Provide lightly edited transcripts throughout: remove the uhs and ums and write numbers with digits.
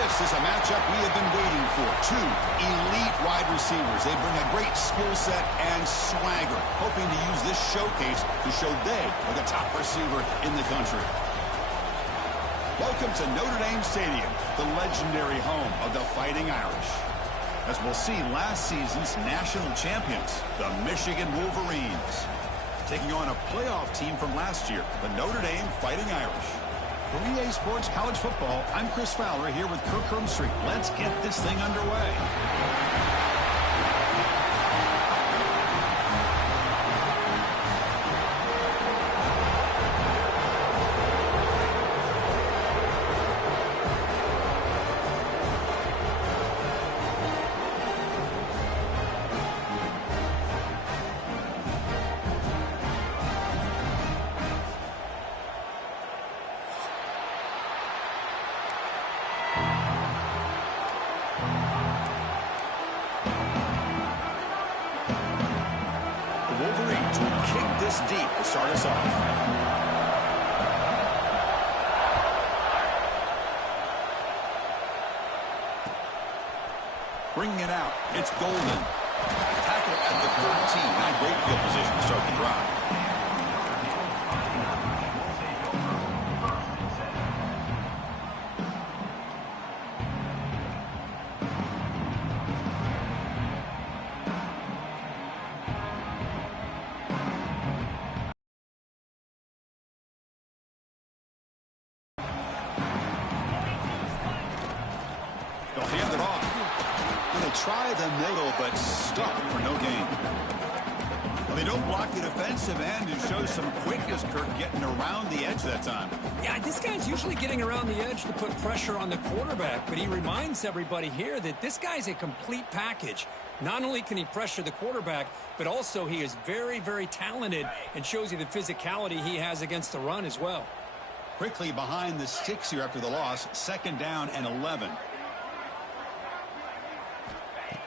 This is a matchup we have been waiting for. Two elite wide receivers. They bring a great skill set and swagger, hoping to use this showcase to show they are the top receiver in the country. Welcome to Notre Dame Stadium, the legendary home of the Fighting Irish. As we'll see last season's national champions, the Michigan Wolverines, taking on a playoff team from last year, the Notre Dame Fighting Irish. For EA Sports College Football, I'm Chris Fowler here with Kirk Hermstreet. Let's get this thing underway. Wolverines will kick this deep to start us off. Bringing it out, it's Golden. Tackle at the 13. Not great field position to start the drive. They'll hand it off. And they try the middle, but stuck for no gain. Well, they don't block the defensive end and show some quickness, Kirk, getting around the edge that time. Yeah, this guy's usually getting around the edge to put pressure on the quarterback, but he reminds everybody here that this guy's a complete package. Not only can he pressure the quarterback, but also he is very, very talented and shows you the physicality he has against the run as well. Quickly behind the sticks here after the loss, 2nd down and 11.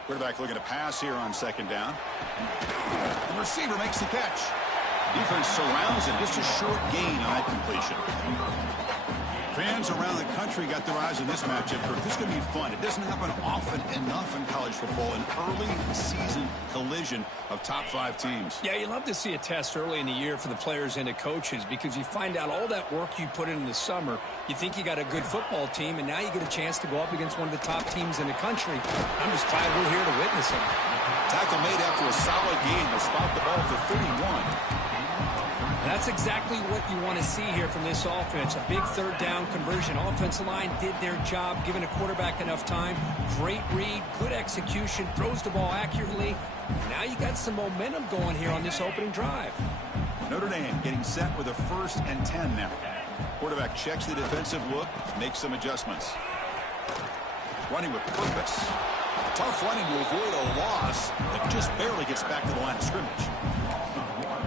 Quarterback looking to pass here on 2nd down. The receiver makes the catch. Defense surrounds it. Just a short gain on that completion. Fans around the country got their eyes on this matchup. This is going to be fun. It doesn't happen often enough in college football. An early season collision of top 5 teams. Yeah, you love to see a test early in the year for the players and the coaches because you find out all that work you put in the summer. You think you got a good football team, and now you get a chance to go up against one of the top teams in the country. I'm just glad we're here to witness it. Tackle made after a solid gain. They'll spot the ball for 31. That's exactly what you want to see here from this offense. A big 3rd down conversion. Offensive line did their job, giving a quarterback enough time. Great read, good execution, throws the ball accurately. Now you got some momentum going here on this opening drive. Notre Dame getting set with a 1st and 10 now. Quarterback checks the defensive look, makes some adjustments. Running with purpose. Tough running to avoid a loss, but just barely gets back to the line of scrimmage.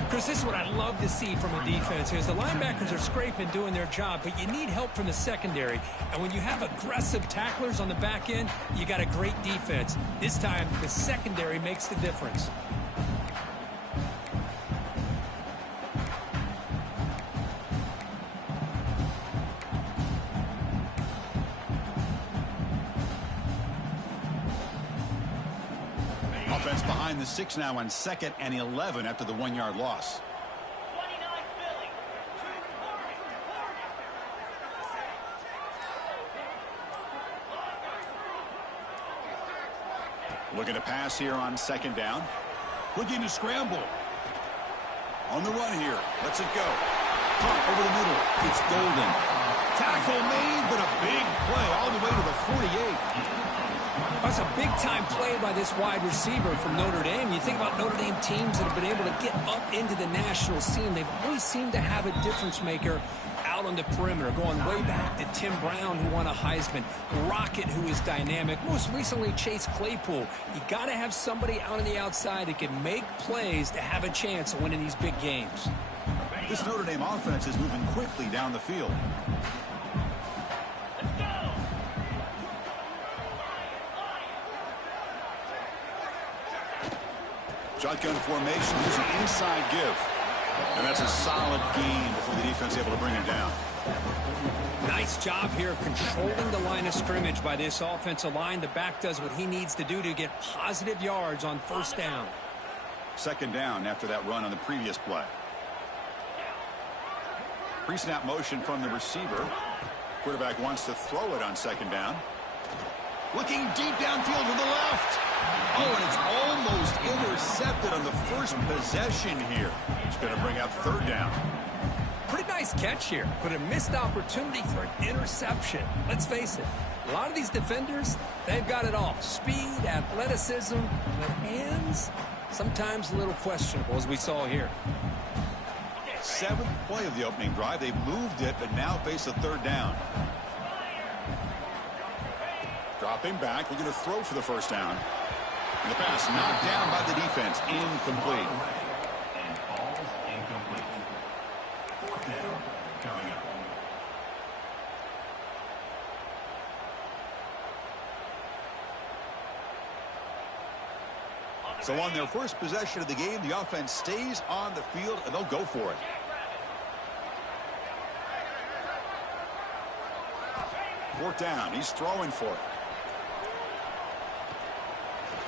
Chris, this is what I love to see from a defense is the linebackers are scraping, doing their job, but you need help from the secondary. And when you have aggressive tacklers on the back end, you got a great defense. This time, the secondary makes the difference. Offense behind the 6 now on 2nd and 11 after the 1-yard loss. Looking to pass here on 2nd down. Looking to scramble. On the run here. Lets it go. Pump over the middle. It's Golden. Tackle made, but a big play all the way to the 48. That's a big-time play by this wide receiver from Notre Dame. You think about Notre Dame teams that have been able to get up into the national scene. They've always seemed to have a difference maker out on the perimeter, going way back to Tim Brown, who won a Heisman, Rocket, who is dynamic, most recently Chase Claypool. You got to have somebody out on the outside that can make plays to have a chance of winning these big games. This Notre Dame offense is moving quickly down the field. Shotgun formation. Here's an inside give. And that's a solid gain before the defense is able to bring him down. Nice job here of controlling the line of scrimmage by this offensive line. The back does what he needs to do to get positive yards on first down. Second down after that run on the previous play. Pre-snap motion from the receiver. Quarterback wants to throw it on second down. Looking deep downfield to the left. Oh, and it's almost intercepted on the first possession here. It's going to bring up third down. Pretty nice catch here, but a missed opportunity for an interception. Let's face it, a lot of these defenders, they've got it all. Speed, athleticism, but hands, sometimes a little questionable, as we saw here. Seventh play of the opening drive. They moved it, but now face a third down. Dropping back, looking to throw for the first down. And the pass knocked down by the defense. Incomplete. So on their first possession of the game, the offense stays on the field, and they'll go for it. Fourth down. He's throwing for it.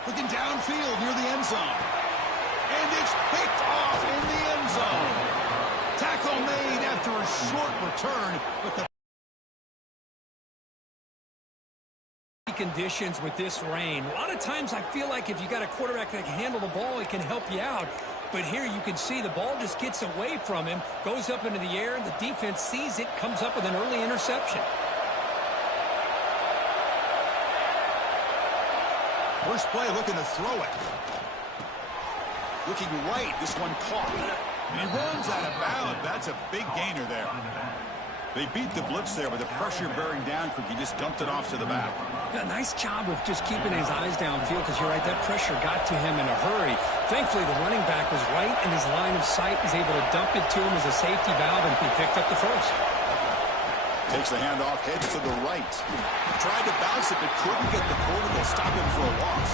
Looking downfield near the end zone. And it's picked off in the end zone. Tackle made after a short return, but the conditions with this rain. A lot of times I feel like if you got a quarterback that can handle the ball, it can help you out. But here you can see the ball just gets away from him, goes up into the air, and the defense sees it, comes up with an early interception. First play looking to throw it. Looking right, this one caught. And he runs out of bounds. That's a big gainer there. They beat the blitz there with the pressure bearing down. He just dumped it off to the back. Yeah, nice job of just keeping his eyes downfield, because you're right, that pressure got to him in a hurry. Thankfully, the running back was right in his line of sight. He's able to dump it to him as a safety valve, and he picked up the first. Takes the handoff, heads to the right. Tried to bounce it, but couldn't get the quarter to stop him for a loss.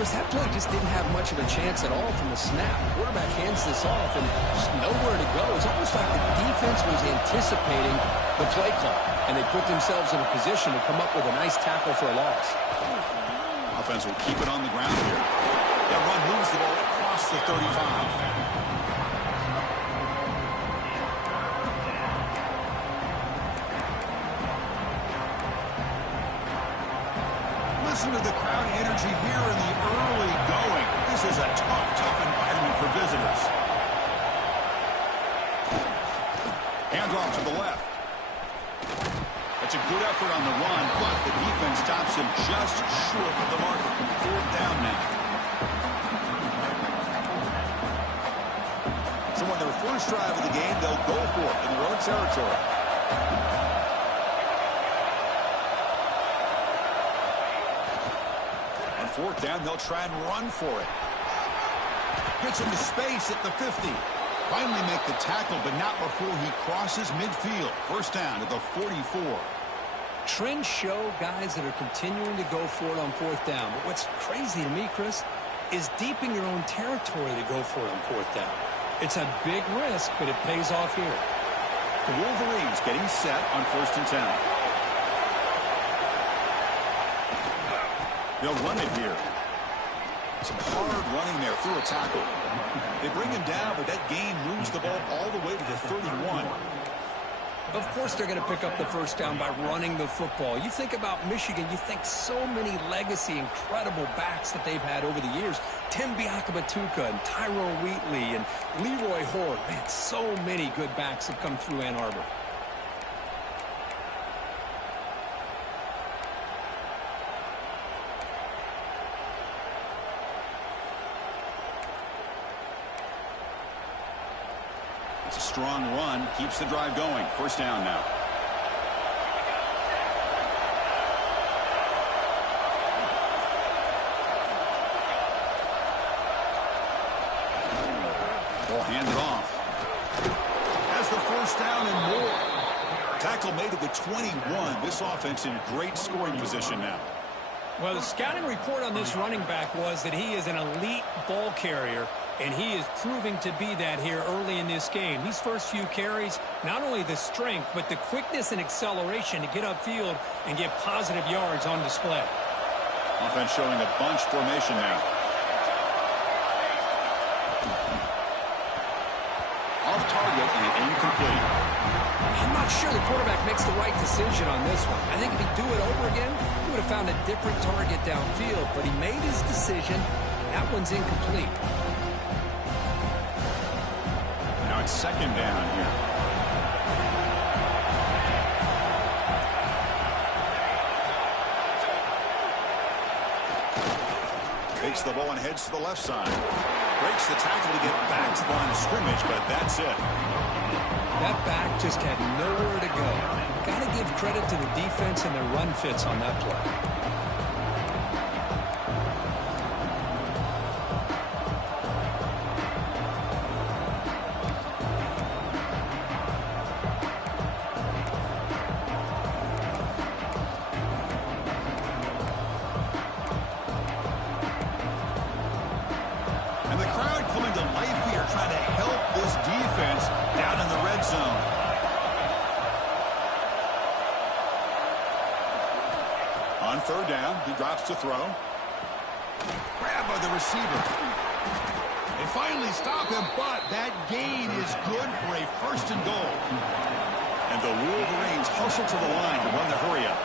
Chris, that play just didn't have much of a chance at all from the snap. Quarterback hands this off and just nowhere to go. It's almost like the defense was anticipating the play call, and they put themselves in a position to come up with a nice tackle for a loss. Offense will keep it on the ground here. That run moves the ball across the 35. Listen to the crowd energy here in the early going. This is a tough environment for visitors. Handoff to the left. That's a good effort on the run, but the defense stops him just short of the mark. Fourth down now. So on their first drive of the game, they'll go for it in their own territory. Fourth down, they'll try and run for it. Gets into space at the 50. Finally make the tackle, but not before he crosses midfield. First down at the 44. Trends show guys that are continuing to go for it on fourth down. But what's crazy to me, Chris, is deep in your own territory to go for it on fourth down. It's a big risk, but it pays off here. The Wolverines getting set on 1st and 10. They'll run it here. Some hard running there through a tackle. They bring him down, but that gain moves the ball all the way to the 31. Of course they're going to pick up the first down by running the football. You think about Michigan, you think so many legacy, incredible backs that they've had over the years. Tim Biakabatuka and Tyrone Wheatley and Leroy Horde. Man, so many good backs have come through Ann Arbor. It's a strong run, keeps the drive going. First down now. Ball handed off. Has the first down and more. Tackle made at the 21. This offense in great scoring position now. Well, the scouting report on this running back was that he is an elite ball carrier. And he is proving to be that here early in this game. These first few carries, not only the strength, but the quickness and acceleration to get upfield and get positive yards on display. Offense showing a bunch formation now. Off target and incomplete. I'm not sure the quarterback makes the right decision on this one. I think if he'd do it over again, he would have found a different target downfield. But he made his decision. That one's incomplete. Now it's second down here. Takes the ball and heads to the left side. Breaks the tackle to get back to the line of scrimmage, but that's it. That back just had nowhere to go. Got to give credit to the defense and their run fits on that play. And the crowd coming to life here, trying to help this defense down in the red zone. On third down, he drops to throw. Grabbed by the receiver. They finally stop him, but that gain is good for a first and goal. And the Wolverines hustle to the line to run the hurry up.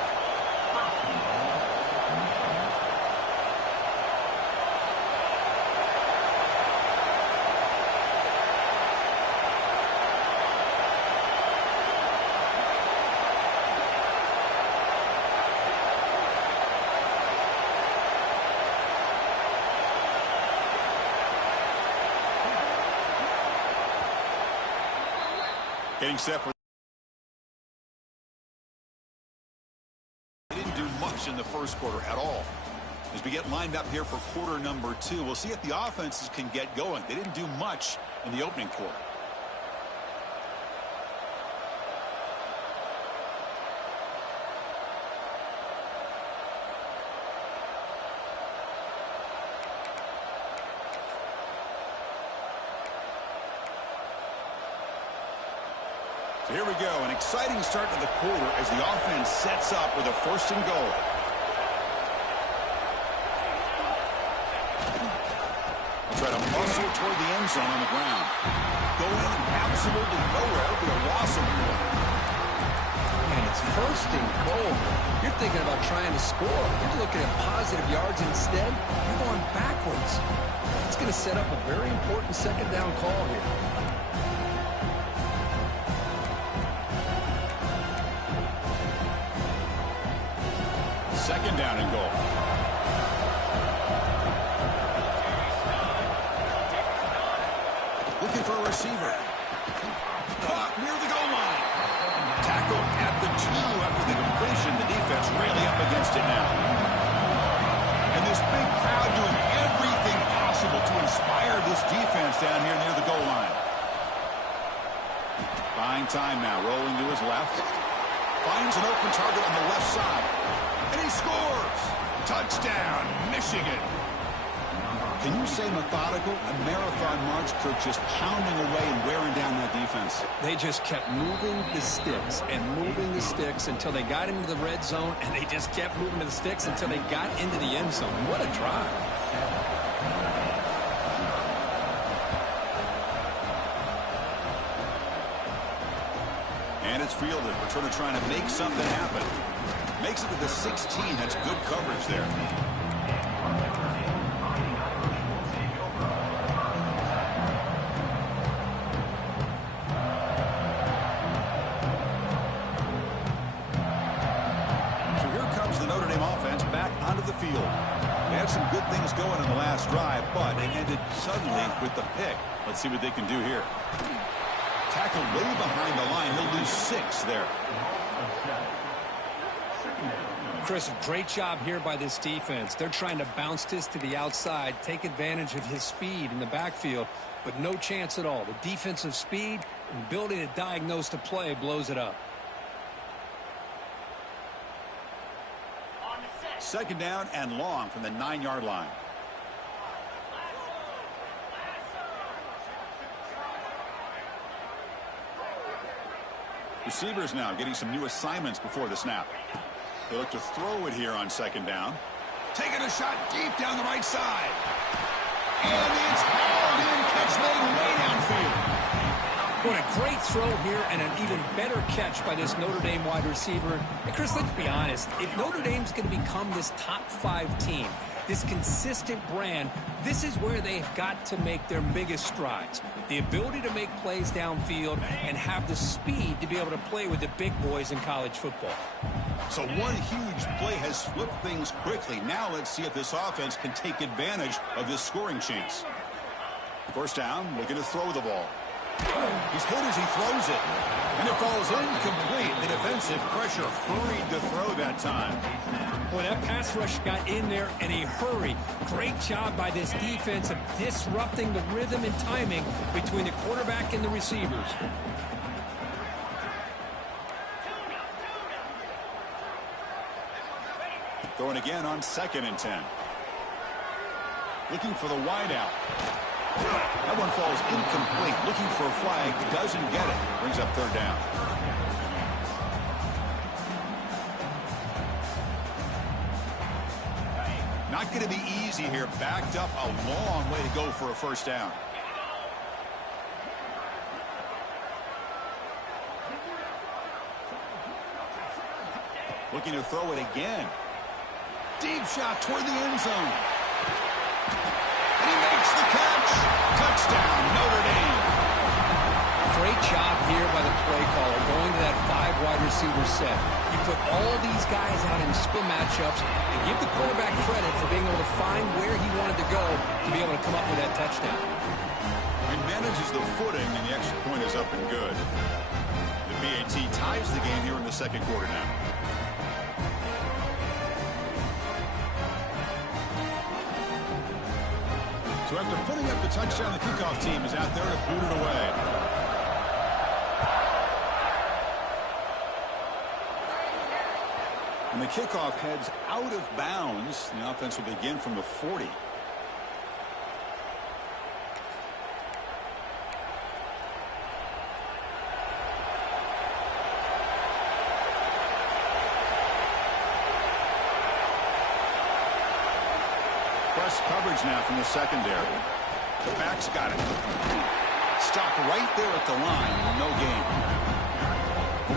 Getting set for. They didn't do much in the first quarter at all. As we get lined up here for quarter number 2, we'll see if the offenses can get going. They didn't do much in the opening quarter. Here we go, an exciting start to the quarter as the offense sets up with a first and goal. They'll try to muscle toward the end zone on the ground. Going absolutely nowhere. It'll be a loss of one. And it's first and goal. You're thinking about trying to score. You're looking at positive yards. Instead, you're going backwards. It's going to set up a very important second down call here. Second down and goal. Looking for a receiver. Caught near the goal line. Tackled at the 2 after the completion. The defense really up against it now. And this big crowd doing everything possible to inspire this defense down here near the goal line. Buying time now. Rolling to his left. Finds an open target on the left side. And he scores! Touchdown, Michigan! Can you say methodical? A marathon march, Kirk, just pounding away and wearing down that defense. They just kept moving the sticks and moving the sticks until they got into the red zone, and they just kept moving the sticks until they got into the end zone. What a drive. And it's fielded. Returner trying to make something happen. Makes it to the 16. That's good coverage there. So here comes the Notre Dame offense back onto the field. They had some good things going in the last drive, but it ended suddenly with the pick. Let's see what they can do here. Tackled way behind the line. He'll lose 6 there. Chris, great job here by this defense. They're trying to bounce this to the outside, take advantage of his speed in the backfield, but no chance at all. The defensive speed and ability to diagnose the play blows it up. Second down and long from the 9-yard line. Receivers now getting some new assignments before the snap. They look to throw it here on second down. Taking a shot deep down the right side. And it's hauled in. Catch made way downfield. What a great throw here and an even better catch by this Notre Dame wide receiver. And Chris, let's be honest. If Notre Dame's going to become this top 5 team, this consistent brand, this is where they've got to make their biggest strides. The ability to make plays downfield and have the speed to be able to play with the big boys in college football. So one huge play has flipped things quickly. Now let's see if this offense can take advantage of this scoring chance. First down, looking to throw the ball. He's hit as he throws it. And it falls incomplete. The defensive pressure hurried to throw that time. Well, that pass rush got in there in a hurry. Great job by this defense of disrupting the rhythm and timing between the quarterback and the receivers. Throwing again on 2nd and 10. Looking for the wideout. That one falls incomplete. Looking for a flag. Doesn't get it. Brings up 3rd down. Not going to be easy here. Backed up a long way to go for a first down. Looking to throw it again. Deep shot toward the end zone. And he makes the catch. Touchdown, Notre Dame. Great job here by the play caller going to that 5 wide receiver set. You put all these guys out in skill matchups and give the quarterback credit for being able to find where he wanted to go to be able to come up with that touchdown. He manages the footing, and the extra point is up and good. The BAT ties the game here in the 2nd quarter now. So after putting up the touchdown, the kickoff team is out there to boot it away. And the kickoff heads out of bounds. The offense will begin from the 40. Press coverage now from the secondary. The back's got it. Stopped right there at the line. No gain.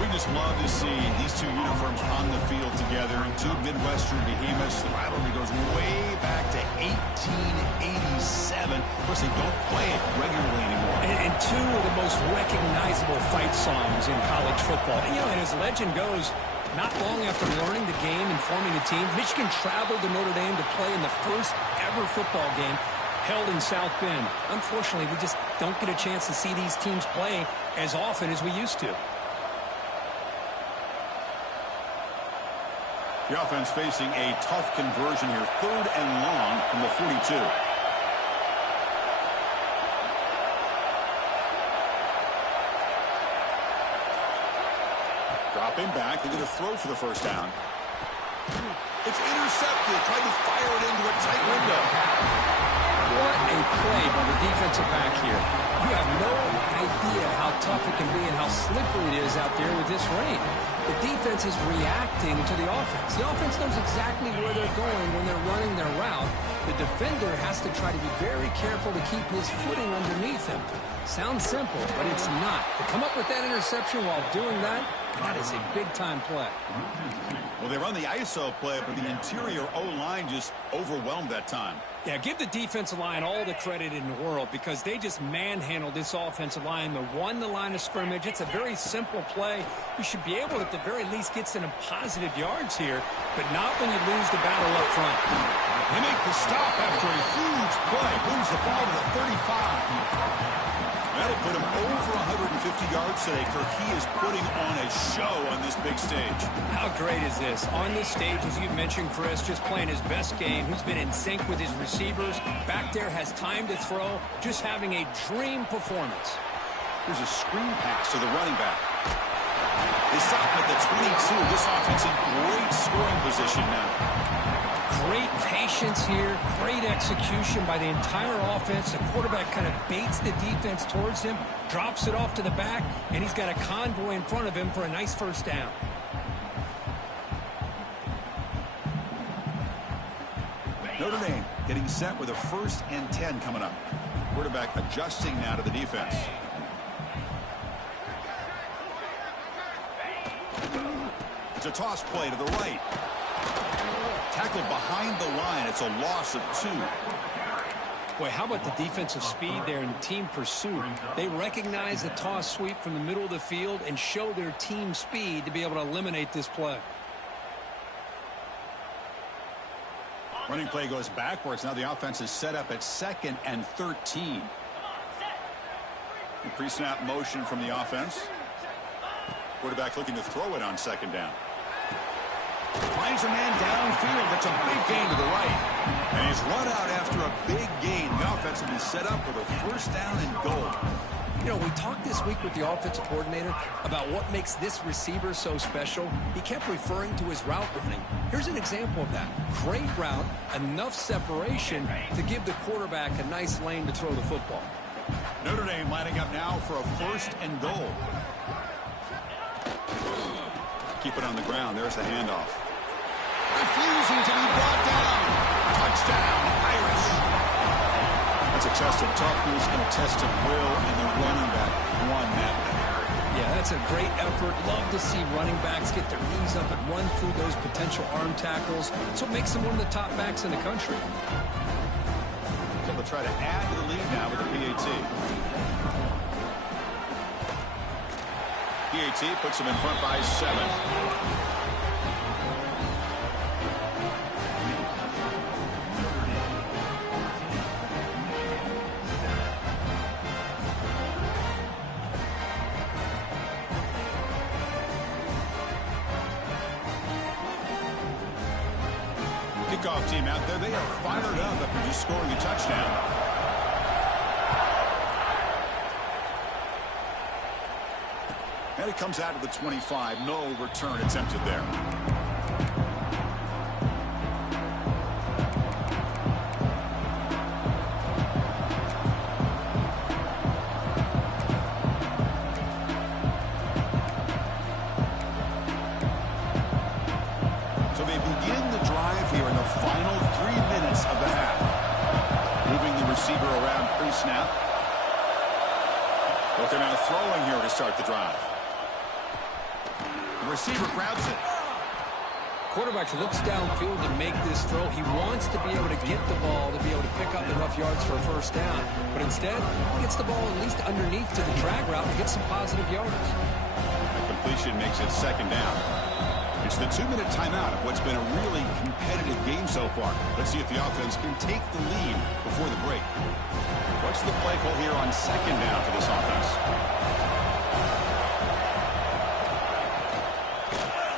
We just love to see these two uniforms on the field together. And 2 Midwestern behemoths. The rivalry goes way back to 1887. Of course, they don't play it regularly anymore. And 2 of the most recognizable fight songs in college football. And, and as legend goes, not long after learning the game and forming a team, Michigan traveled to Notre Dame to play in the first ever football game held in South Bend. Unfortunately, we just don't get a chance to see these teams play as often as we used to. The offense facing a tough conversion here. 3rd and long from the 42. Dropping back. They're going to throw for the first down. It's intercepted. Tried to fire it into a tight window. What a play by the defensive back here. You have no idea how tough it can be and how slippery it is out there with this rain. The defense is reacting to the offense. The offense knows exactly where they're going when they're running their route. The defender has to try to be very careful to keep his footing underneath him. Sounds simple, but it's not. To come up with that interception while doing that, that is a big-time play. Well, they run the ISO play, but the interior O-line just overwhelmed that time. Yeah, give the defensive line all the credit in the world because they just manhandled this offensive line. They won the line of scrimmage. It's a very simple play. You should be able to, at the very least, get some positive yards here, but not when you lose the battle up front. They make the stop after a huge play. Moves the ball to the 35. That'll put him over 150 yards today. Kirk is putting on a show on this big stage. How great is this? On this stage, as you mentioned, Chris, just playing his best game. He's been in sync with his receivers. Back there has time to throw. Just having a dream performance. Here's a screen pass to the running back. They stop at the 22. This offense in great scoring position now. Great patience here, great execution by the entire offense. The quarterback kind of baits the defense towards him, drops it off to the back, and he's got a convoy in front of him for a nice first down. Notre Dame getting set with a 1st and 10 coming up. Quarterback adjusting now to the defense. It's a toss play to the right. Tackled behind the line. It's a loss of 2. Boy, how about the defensive speed there in team pursuit? They recognize the toss sweep from the middle of the field and show their team speed to be able to eliminate this play. Running play goes backwards. Now the offense is set up at 2nd and 13. Pre-snap motion from the offense. Quarterback looking to throw it on 2nd down. Finds a man downfield. That's a big gain to the right. And he's run out after a big gain. The offense will be set up with a 1st down and goal. You know, we talked this week with the offensive coordinator about what makes this receiver so special. He kept referring to his route running. Here's an example of that. Great route, enough separation to give the quarterback a nice lane to throw the football. Notre Dame lining up now for a 1st and goal. Keep it on the ground. There's the handoff. Refusing to be brought down. Touchdown, Irish. That's a test of toughness and a test of will, and the running back won that. Yeah, that's a great effort. Love to see running backs get their knees up and run through those potential arm tackles. That's what makes them one of the top backs in the country. So they'll try to add to the lead now with the PAT. PAT puts them in front by 7. Kickoff team out there. They are fired up after just scoring a touchdown. And it comes out of the 25. No return attempted there. So they begin the drive here in the final 3 minutes of the half. Moving the receiver around pre-snap. But they're now throwing here to start the drive. The receiver grabs it. Quarterback looks downfield to make this throw. He wants to be able to get the ball to be able to pick up enough yards for a 1st down. But instead, he gets the ball at least underneath to the drag route to get some positive yards. The completion makes it 2nd down. It's the 2-minute timeout of what's been a really competitive game so far. Let's see if the offense can take the lead before the break. What's the play call here on 2nd down for this offense?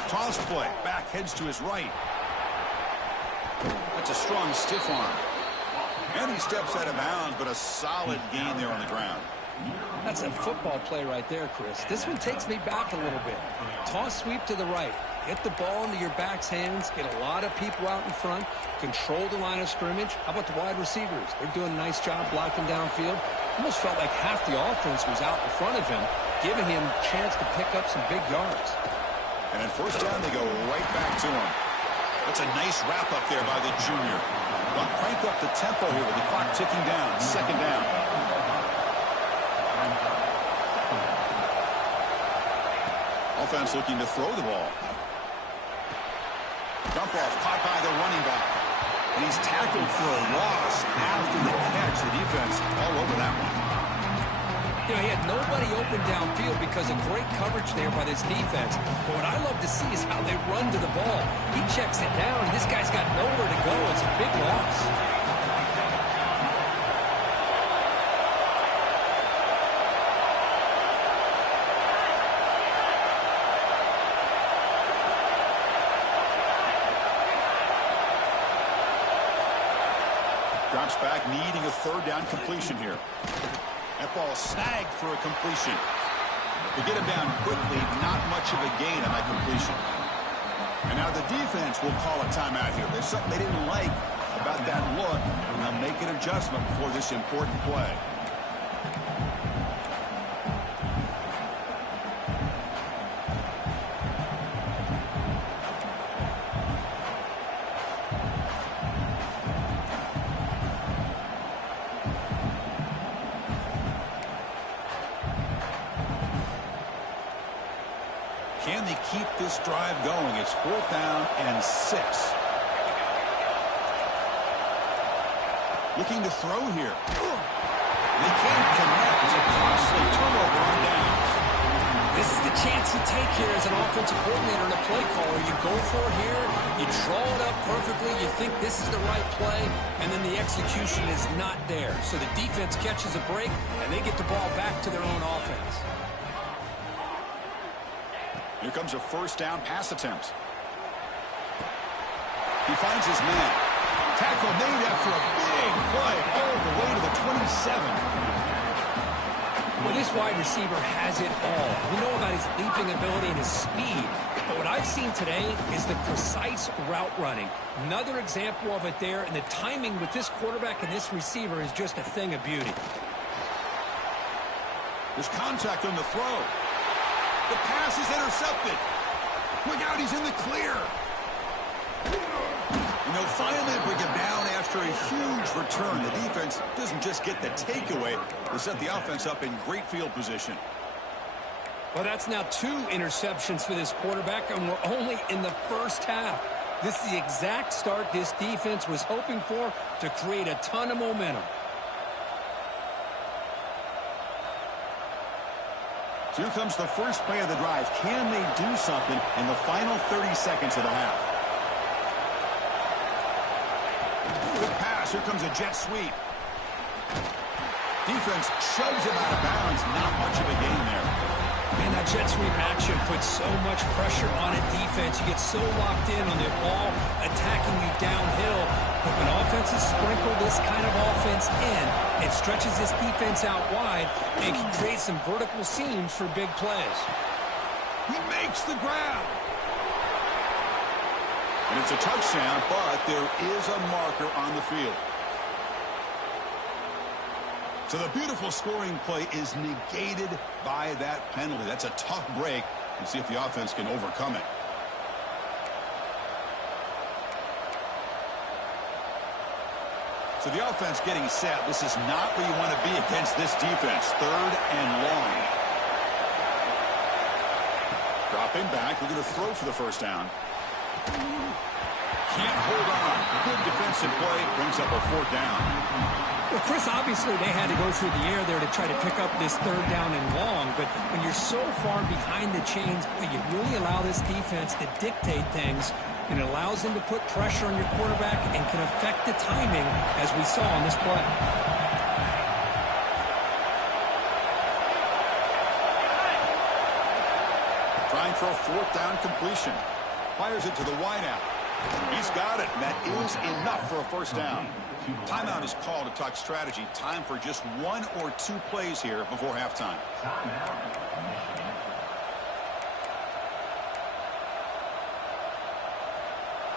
Toss play. Back heads to his right. That's a strong stiff arm. And he steps out of bounds, but a solid gain there on the ground. That's a football play right there, Chris. This one takes me back a little bit. Toss sweep to the right. Get the ball into your back's hands. Get a lot of people out in front. Control the line of scrimmage. How about the wide receivers? They're doing a nice job blocking downfield. Almost felt like half the offense was out in front of him, giving him a chance to pick up some big yards. And on 1st down, they go right back to him. That's a nice wrap up there by the junior. They'll crank up the tempo here with the clock ticking down. 2nd down. Offense looking to throw the ball. Dump off caught by the running back. And he's tackled for a loss after the catch. The defense all over that one. You know, he had nobody open downfield because of great coverage there by this defense. But what I love to see is how they run to the ball. He checks it down. This guy's got nowhere to go. It's a big loss. Drops back, needing a 3rd down completion here. That ball snagged for a completion. They get him down quickly, not much of a gain on that completion. And now the defense will call a timeout here. There's something they didn't like about that look, and they'll make an adjustment before this important play. Can they keep this drive going? It's 4th down and 6. Looking to throw here. They can't connect. It's a costly turnover on downs. This is the chance you take here as an offensive coordinator and a play caller. You go for it here. You draw it up perfectly. You think this is the right play, and then the execution is not there. So the defense catches a break, and they get the ball back to their own offense. Here comes a 1st down pass attempt. He finds his man. Tackle made after a big play all the way to the 27. Well, this wide receiver has it all. We know about his leaping ability and his speed. But what I've seen today is the precise route running. Another example of it there, and the timing with this quarterback and this receiver is just a thing of beauty. There's contact on the throw. The pass is intercepted. Look out, he's in the clear. And they'll finally bring him down after a huge return. The defense doesn't just get the takeaway. They set the offense up in great field position. Well, that's now 2 interceptions for this quarterback, and we're only in the first half. This is the exact start this defense was hoping for to create a ton of momentum. So here comes the first play of the drive. Can they do something in the final 30 seconds of the half? Good pass. Here comes a jet sweep. Defense shoves him out of bounds. Not much of a gain there. Man, that jet sweep action puts so much pressure on a defense. You get so locked in on the ball attacking you downhill. But when offenses sprinkle this kind of offense in, it stretches this defense out wide and can create some vertical seams for big plays. He makes the grab. And it's a touchdown, but there is a marker on the field. So the beautiful scoring play is negated by that penalty. That's a tough break. We'll see if the offense can overcome it. So the offense getting set. This is not where you want to be against this defense. 3rd and long. Dropping back. We're going to throw for the 1st down. Can't hold on. Good defensive play. Brings up a 4th down. Well, Chris, obviously they had to go through the air there to try to pick up this 3rd down and long, but when you're so far behind the chains, you really allow this defense to dictate things, and it allows them to put pressure on your quarterback and can affect the timing, as we saw on this play. Trying for a 4th down completion. Fires it to the wideout. He's got it. That is enough for a 1st down. Timeout is called to talk strategy. Time for just 1 or 2 plays here before halftime.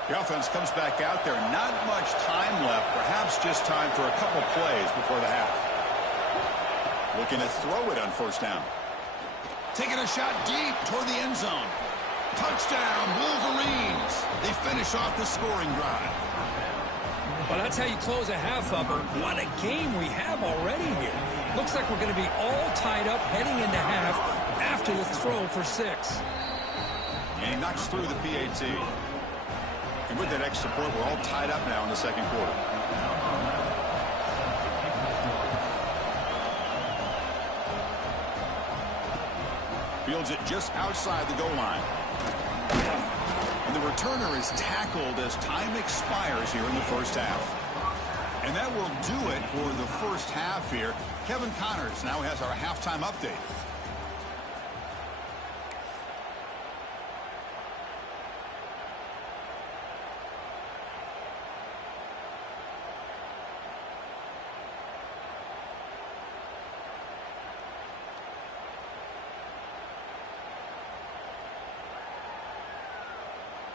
The offense comes back out there. Not much time left. Perhaps just time for a couple plays before the half. Looking to throw it on 1st down. Taking a shot deep toward the end zone. Touchdown, Wolverines. They finish off the scoring drive. Well, that's how you close a half of it. What a game we have already here. Looks like we're going to be all tied up heading into half after the throw for 6. And he knocks through the PAT. And with that extra point, we're all tied up now in the 2nd quarter. Fields it just outside the goal line. And the returner is tackled as time expires here in the 1st half. And that will do it for the 1st half here. Kevin Connors now has our halftime update.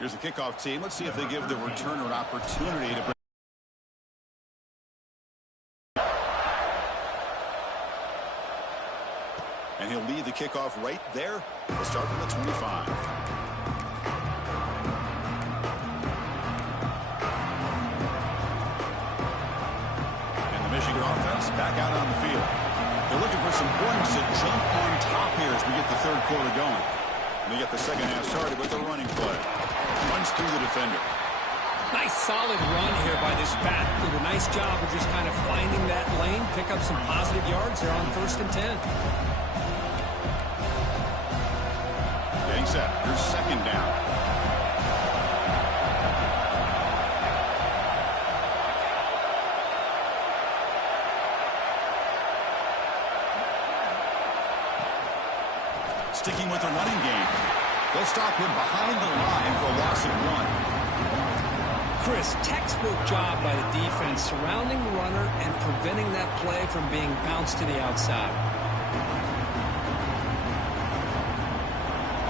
Here's the kickoff team. Let's see if they give the returner an opportunity to bring. And he'll lead the kickoff right there. We'll start from the 25. And the Michigan offense back out on the field. They're looking for some points to jump on top here as we get the third quarter going. And they get the second half started with a running play. Runs through the defender. Nice solid run here by this back. Did a nice job of just kind of finding that lane, pick up some positive yards there on 1st and 10. Getting set. Here's second down. Sticking with the running game. They'll stop him behind the line for a loss of 1. Chris, textbook job by the defense surrounding the runner and preventing that play from being bounced to the outside.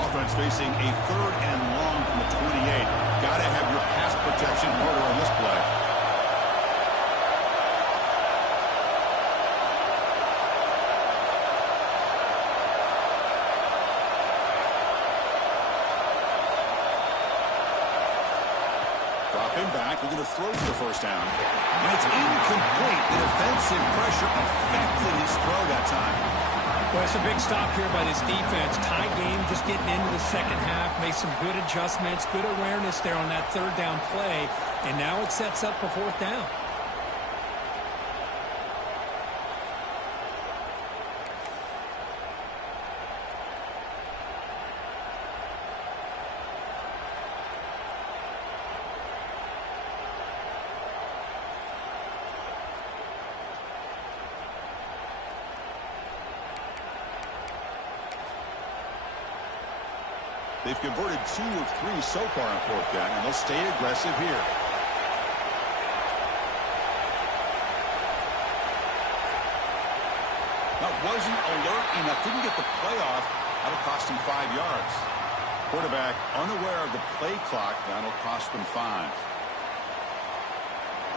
Offense facing a 3rd and long from the 28. Got to have your pass protection harder on this play. Drop him back. We're going to throw for the first down. And it's incomplete. The defensive pressure affected his throw that time. Well, it's a big stop here by this defense. Tie game, just getting into the second half. Made some good adjustments, good awareness there on that 3rd down play. And now it sets up a 4th down. They've converted 2 of 3 so far on 4th down, and they'll stay aggressive here. That wasn't alert enough. Didn't get the play off. That'll cost him 5 yards. Quarterback unaware of the play clock. That'll cost them 5.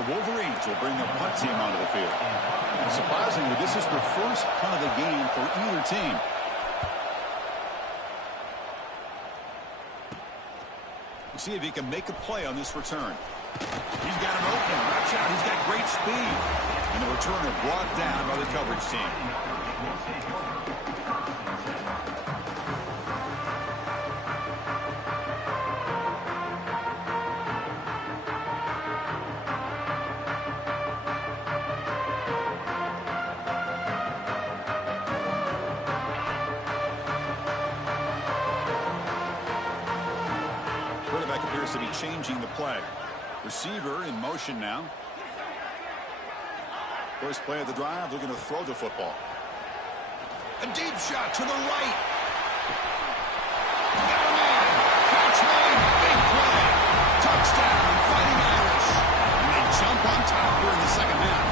The Wolverines will bring the punt team onto the field. And surprisingly, this is the first punt of the game for either team. We'll see if he can make a play on this return. He's got him open. Watch out. He's got great speed. And the returner brought down by the coverage team. Appears to be changing the play. Receiver in motion now. First play of the drive, looking to throw the football. A deep shot to the right. Got a man. Catch made. Big play. Touchdown, Fighting Irish. And they jump on top here in the second half.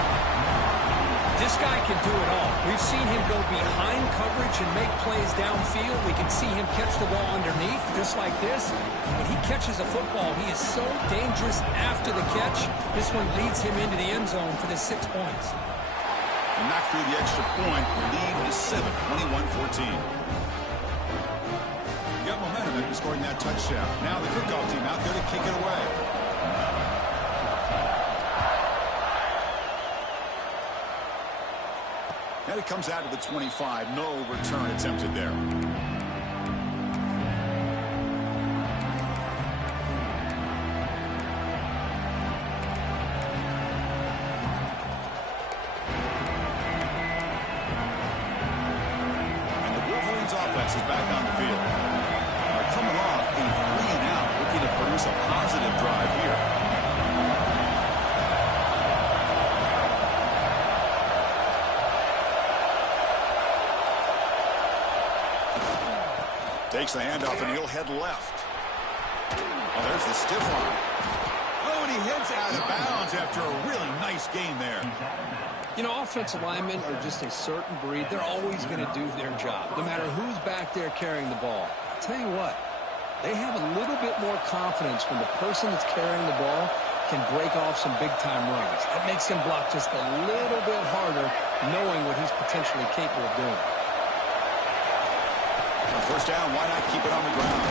This guy can do it all. We've seen him go behind coverage and make plays downfield. We can see him catch the ball underneath, just like this. When he catches a football, he is so dangerous after the catch. This one leads him into the end zone for the 6 points. And knocked through the extra point. The lead is 7, 21-14. You got momentum after scoring that touchdown. Now the kickoff team out there to kick it away. And it comes out to the 25. No return attempted there. And the Wolverines offense is back on the field. They're coming off a 3-and-out, looking to produce a positive drive here. Takes the handoff, and he'll head left. Oh, there's the stiff arm. Oh, and he heads out of bounds after a really nice gain there. You know, offensive linemen are just a certain breed. They're always going to do their job, no matter who's back there carrying the ball. I'll tell you what, They have a little bit more confidence when the person that's carrying the ball can break off some big-time runs. That makes him block just a little bit harder, knowing what he's potentially capable of doing. On first down, why not keep it on the ground?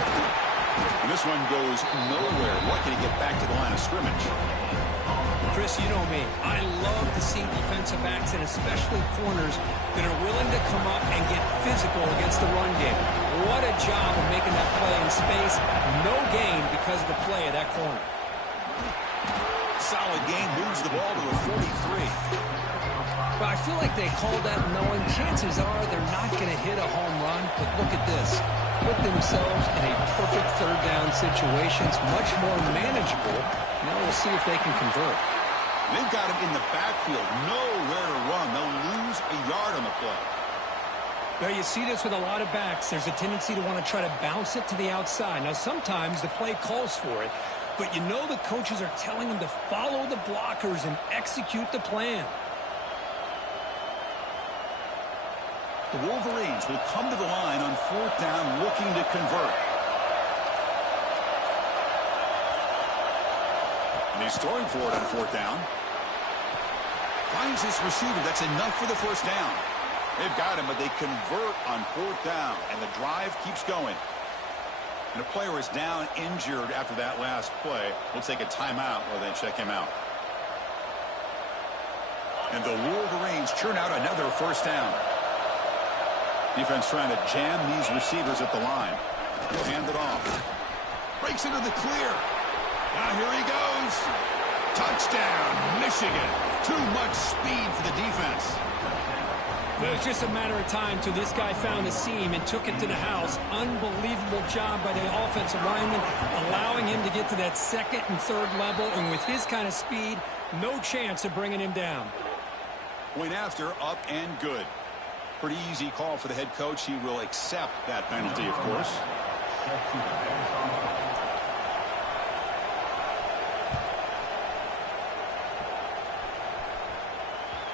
And this one goes nowhere. Lucky to get back to the line of scrimmage. Chris, you know me. I love to see defensive backs, and especially corners, that are willing to come up and get physical against the run game. What a job of making that play in space. No gain because of the play of that corner. Solid gain, moves the ball to the 43. But I feel like they called that knowing chances are they're not going to hit a home run. But look at this. Put themselves in a perfect third down situation. It's much more manageable. Now we'll see if they can convert. They've got him in the backfield. Nowhere to run. They'll lose a yard on the play. Now, you see this with a lot of backs. There's a tendency to want to try to bounce it to the outside. Now, sometimes the play calls for it, but you know the coaches are telling them to follow the blockers and execute the plan. The Wolverines will come to the line on fourth down looking to convert. And he's throwing for it on fourth down. Finds his receiver. That's enough for the first down. They've got him, but they convert on fourth down, and the drive keeps going. And the player is down injured after that last play. We'll take a timeout while they check him out. And the Wolverines churn out another first down. Defense trying to jam these receivers at the line. He'll hand it off. Breaks into the clear. Now here he goes. Touchdown, Michigan. Too much speed for the defense. It was just a matter of time till this guy found the seam and took it to the house. Unbelievable job by the offensive lineman, allowing him to get to that second and third level. And with his kind of speed, no chance of bringing him down. Point after, up and good. Pretty easy call for the head coach. He will accept that penalty, of course.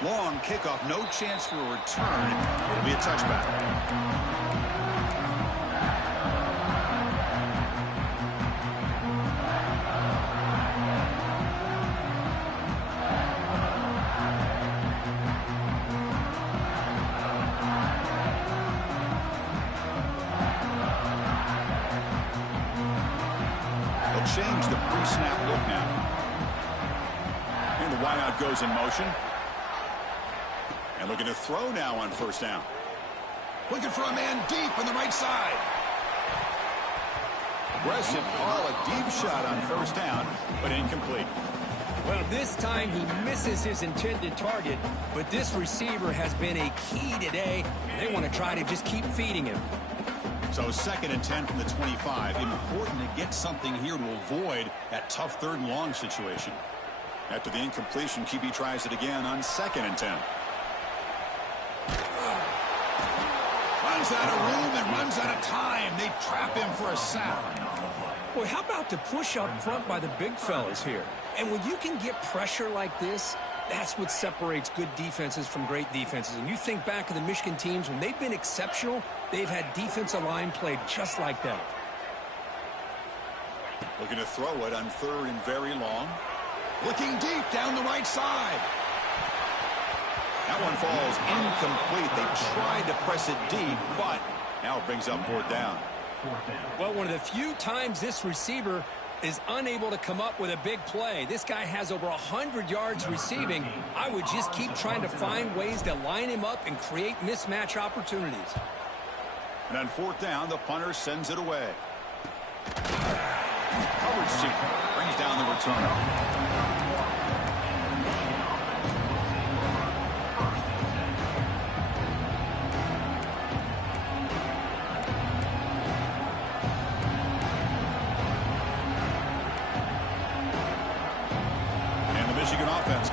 Long kickoff, no chance for a return. It'll be a touchback. They'll change the pre-snap look now. And the wideout goes in motion. And looking to throw now on first down. Looking for a man deep on the right side. Aggressive call, a deep shot on first down, but incomplete. Well, this time he misses his intended target, but this receiver has been a key today. They want to try to just keep feeding him. So 2nd and 10 from the 25. Important to get something here to avoid that tough 3rd and long situation. After the incompletion, QB tries it again on 2nd and 10. Runs out of room and runs out of time. They trap him for a sack. Boy, how about the push up front by the big fellas here? And when you can get pressure like this, that's what separates good defenses from great defenses. And you think back to the Michigan teams, when they've been exceptional, they've had defensive line played just like that. Looking to throw it on 3rd and very long. Looking deep down the right side. That one falls incomplete. They tried to press it deep, but now it brings up 4th down. Well, one of the few times this receiver is unable to come up with a big play. This guy has over 100 yards receiving. I would just keep trying to find ways to line him up and create mismatch opportunities. And on 4th down, the punter sends it away. Coverage team brings down the returner.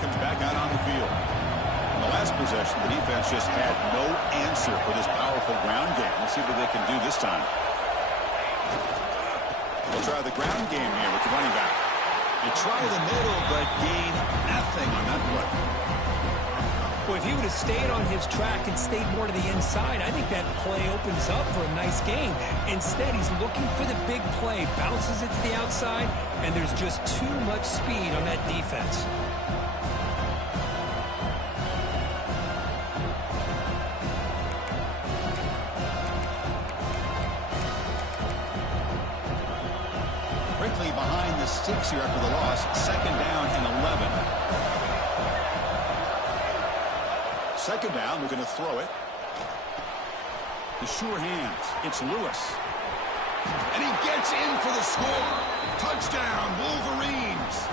Comes back out on the field. In the last possession, the defense just had no answer for this powerful ground game. Let's see what they can do this time. They'll try the ground game here with the running back. They try the middle, but gain nothing on that play. Well, if he would have stayed on his track and stayed more to the inside, I think that play opens up for a nice gain. Instead, he's looking for the big play, bounces it to the outside, and there's just too much speed on that defense. Quickly behind the sticks here after the loss. 2nd down and 11. 2nd down, we're going to throw it. The sure hands. It's Lewis. And he gets in for the score. Touchdown, Wolverines.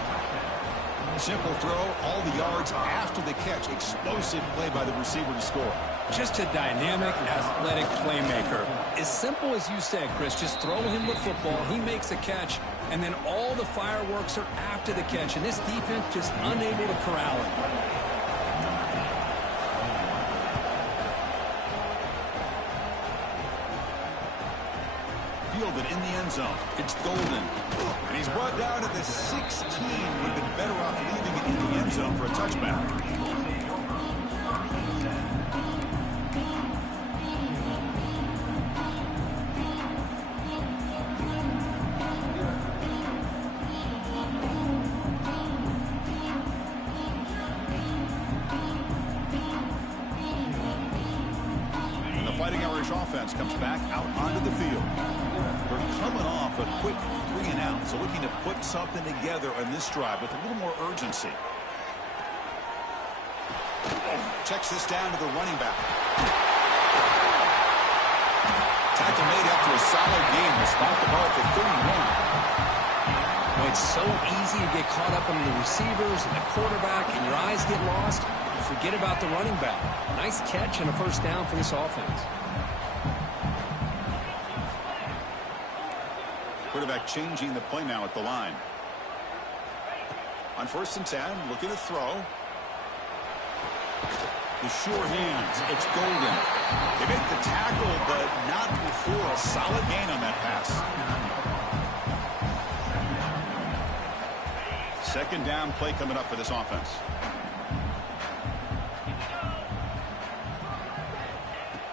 Simple throw, all the yards after the catch. Explosive play by the receiver to score. Just a dynamic, athletic playmaker. As simple as you said, Chris, just throw him the football, he makes a catch, and then all the fireworks are after the catch, and this defense just unable to corral him. Fielded in the end zone. It's Golden. And he's brought down at the 16. Would have been better off leaving it in the end zone for a touchback. Fighting Irish offense comes back out onto the field. They're coming off a quick 3-and-out, so looking to put something together on this drive with a little more urgency. Checks this down to the running back. Tackle made after a solid game. Will spot the ball for 31. Well, it's so easy to get caught up on the receivers and the quarterback, and your eyes get lost. Forget about the running back. Nice catch and a 1st down for this offense. Quarterback changing the play now at the line. On 1st and 10, looking to throw. The sure hands. It's Golden. They make the tackle, but not before a solid gain on that pass. 2nd down play coming up for this offense.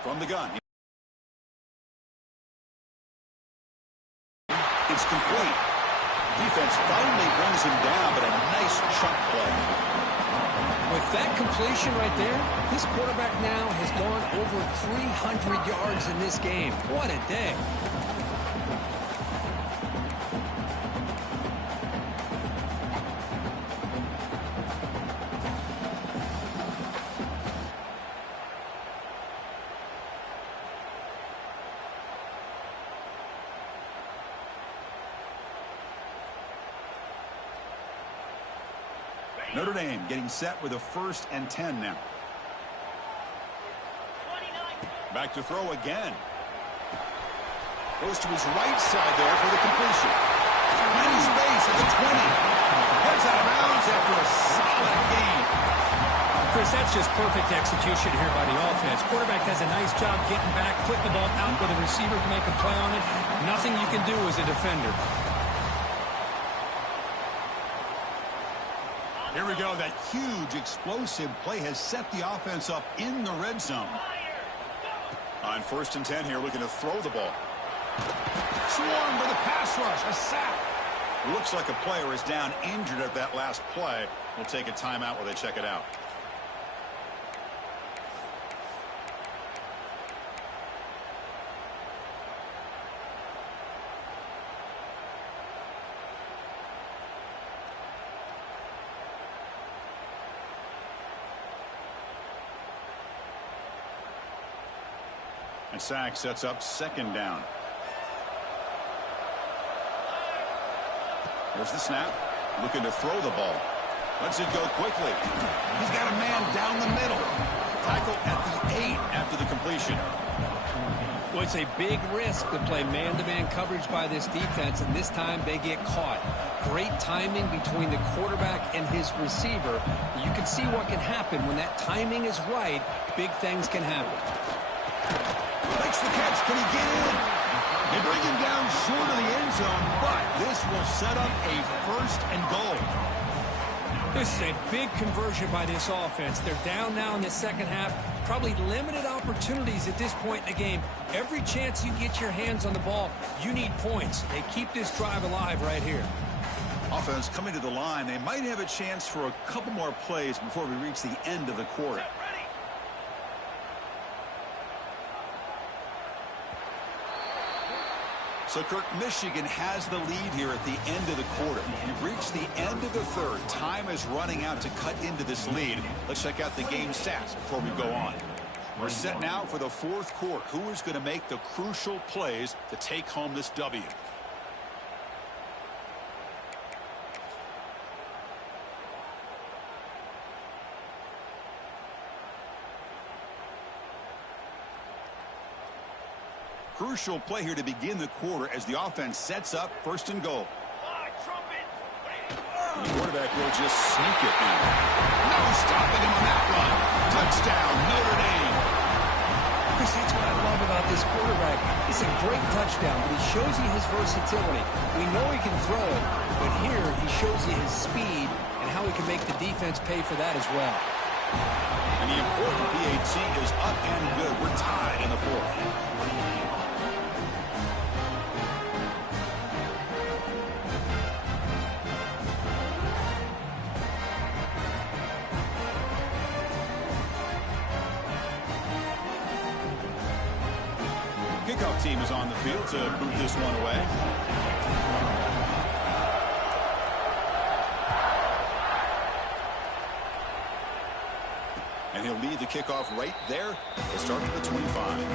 From the gun. It's complete. Defense finally brings him down, but a nice chunk play. With that completion right there, this quarterback now has gone over 300 yards in this game. What a day. Notre Dame getting set with a 1st and 10 now. Back to throw again. Goes to his right side there for the completion. Plenty space at the 20. Heads out of bounds after a solid game. Chris, that's just perfect execution here by the offense. Quarterback does a nice job getting back, putting the ball out where the receiver can make a play on it. Nothing you can do as a defender. Here we go. That huge explosive play has set the offense up in the red zone. On 1st and 10 here, looking to throw the ball. Swarmed by the pass rush. A sack. Looks like a player is down injured at that last play. We'll take a timeout while they check it out. And sack sets up 2nd down. There's the snap. Looking to throw the ball. Lets it go quickly. He's got a man down the middle. Tackle at the 8 after the completion. Well, it's a big risk to play man-to-man coverage by this defense, and this time they get caught. Great timing between the quarterback and his receiver. You can see what can happen when that timing is right. Big things can happen. Makes the catch. Can he get in? They bring him down short of the end zone, but this will set up a 1st and goal. This is a big conversion by this offense. They're down now in the second half. Probably limited opportunities at this point in the game. Every chance you get your hands on the ball, you need points. They keep this drive alive right here. Offense coming to the line. They might have a chance for a couple more plays before we reach the end of the quarter. So, Kirk, Michigan has the lead here at the end of the quarter. We've reached the end of the third. Time is running out to cut into this lead. Let's check out the game stats before we go on. We're set now for the fourth quarter. Who is going to make the crucial plays to take home this W? Crucial play here to begin the quarter as the offense sets up first and goal. The quarterback will just sneak it in. No stopping him on that run. Touchdown, Notre Dame. Chris, that's what I love about this quarterback. It's a great touchdown, but he shows you his versatility. We know he can throw it, but here he shows you his speed and how he can make the defense pay for that as well. And the important PAT is up and good. We're tied in the fourth. Kickoff team is on the field to boot this one away. And he'll lead the kickoff right there to start to the 25.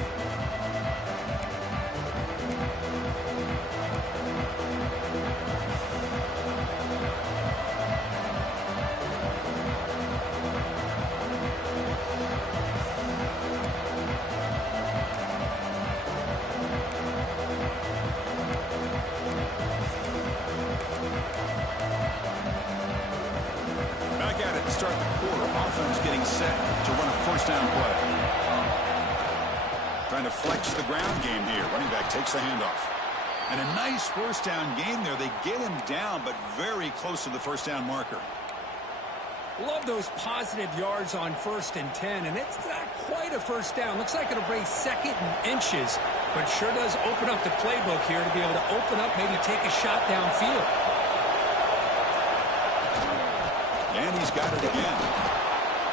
Start the quarter. Offense getting set to run a first down play. Trying to flex the ground game here. Running back takes the handoff. And a nice first down game there. They get him down, but very close to the first down marker. Love those positive yards on 1st and 10, and it's not quite a first down. Looks like it'll bring second and inches, but sure does open up the playbook here to be able to open up, maybe take a shot downfield. And he's got it again.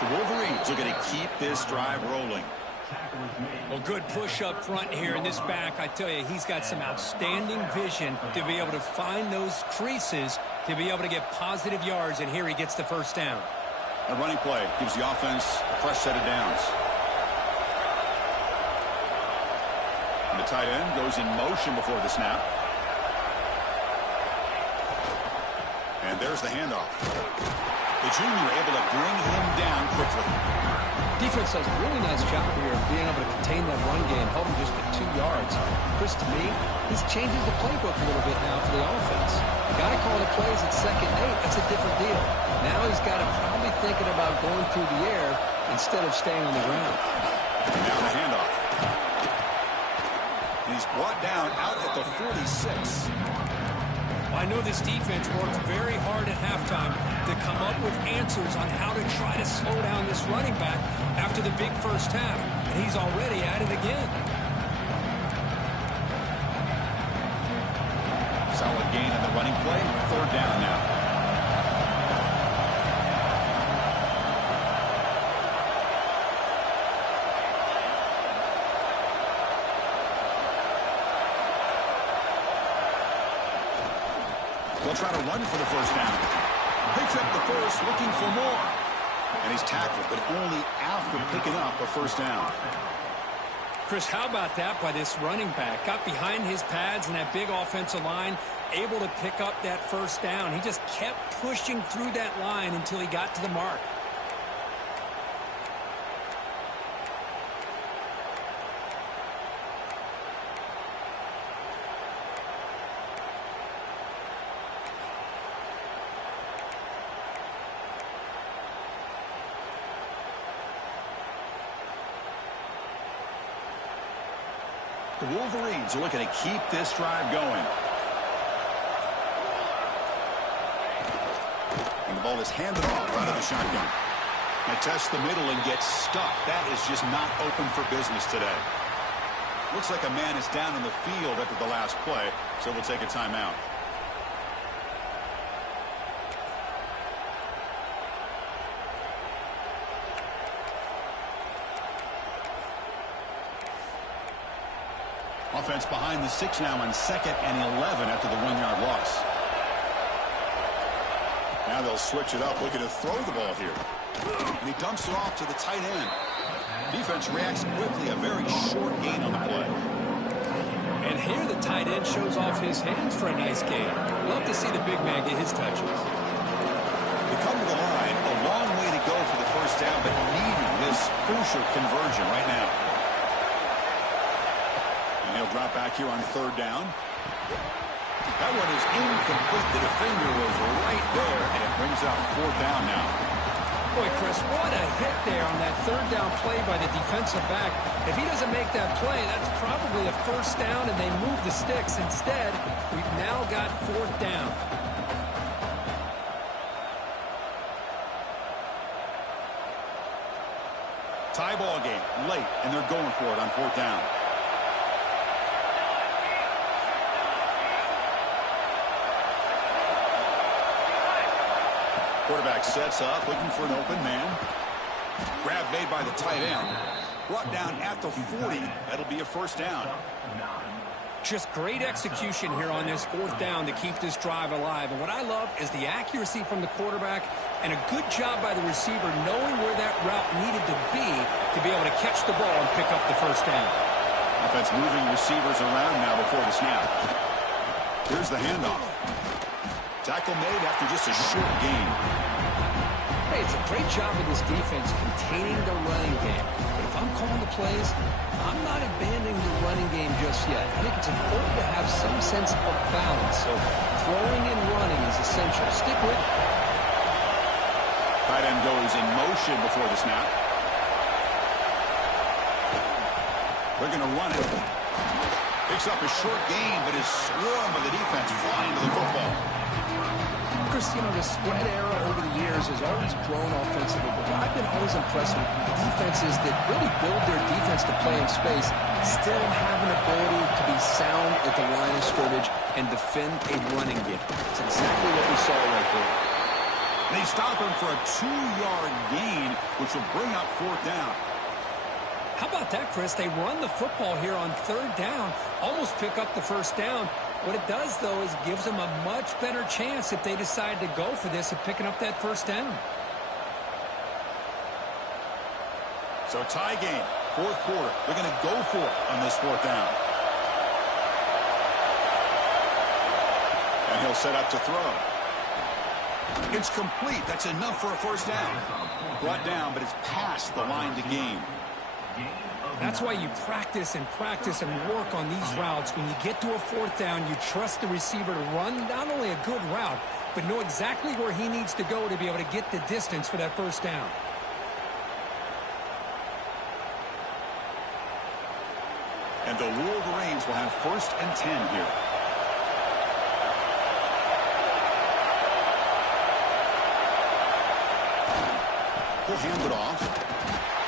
The Wolverines are going to keep this drive rolling. Well, good push up front here in this back. I tell you, he's got some outstanding vision to be able to find those creases to be able to get positive yards, and here he gets the first down. A running play gives the offense a fresh set of downs. And the tight end goes in motion before the snap. And there's the handoff. The junior able to bring him down quickly. Defense does a really nice job here of being able to contain that run game, held him just at 2 yards. Chris, to me, this changes the playbook a little bit now for the offense. Got to call the plays at 2nd and 8. That's a different deal. Now he's got to probably thinking about going through the air instead of staying on the ground. And now the handoff. And he's brought down out at the 46. I know this defense worked very hard at halftime to come up with answers on how to try to slow down this running back after the big first half, and he's already at it again. Solid gain on the running play. 3rd down now. They'll try to run for the first down. Picks up the first, looking for more. And he's tackled, but only after picking up a first down. Chris, how about that by this running back? Got behind his pads and that big offensive line, able to pick up that first down. He just kept pushing through that line until he got to the mark. The Wolverines are looking to keep this drive going. And the ball is handed off out of the shotgun. Now test the middle and gets stuck. That is just not open for business today. Looks like a man is down in the field after the last play, so we'll take a timeout. Offense behind the 6 now on 2nd and 11 after the 1-yard loss. Now they'll switch it up, looking to throw the ball here. And he dumps it off to the tight end. Defense reacts quickly, a very short gain on the play. And here the tight end shows off his hands for a nice gain. Love to see the big man get his touches. They come to the line, a long way to go for the first down, but needing this crucial conversion right now. And he'll drop back here on 3rd down. That one is incomplete. The defender was right there, and it brings up 4th down now. Boy, Chris, what a hit there on that 3rd down play by the defensive back. If he doesn't make that play, that's probably a 1st down, and they move the sticks. Instead, we've now got 4th down. Tie ball game, late, and they're going for it on 4th down. Quarterback sets up, looking for an open man. Grab made by the tight end. Brought down at the 40. That'll be a 1st down. Just great execution here on this 4th down to keep this drive alive. And what I love is the accuracy from the quarterback and a good job by the receiver knowing where that route needed to be able to catch the ball and pick up the 1st down. Offense moving receivers around now before the snap. Here's the handoff. Tackle made after just a short gain. Hey, it's a great job of this defense containing the running game. But if I'm calling the plays, I'm not abandoning the running game just yet. I think it's important to have some sense of balance. So throwing and running is essential. Stick with it. Tight end goes in motion before the snap. They're going to run it. Picks up a short gain, but is swarmed by the defense flying to the football. Chris, you know, the spread era over the years has always grown offensively, but what I've been always impressed with defenses that really build their defense to play in space still have an ability to be sound at the line of scrimmage and defend a running game. It's exactly what we saw right there. They stop him for a 2-yard gain, which will bring up 4th down. How about that, Chris? They run the football here on 3rd down, almost pick up the 1st down. What it does, though, is gives them a much better chance if they decide to go for this of picking up that 1st down. So tie game, 4th quarter. They're going to go for it on this 4th down. And he'll set up to throw. It's complete. That's enough for a 1st down. Brought down, but it's past the line to gain. That's why you practice and work on these routes. When you get to a 4th down, you trust the receiver to run not only a good route, but know exactly where he needs to go to be able to get the distance for that 1st down. And the Wolverines will have 1st and 10 here. He'll hand it off.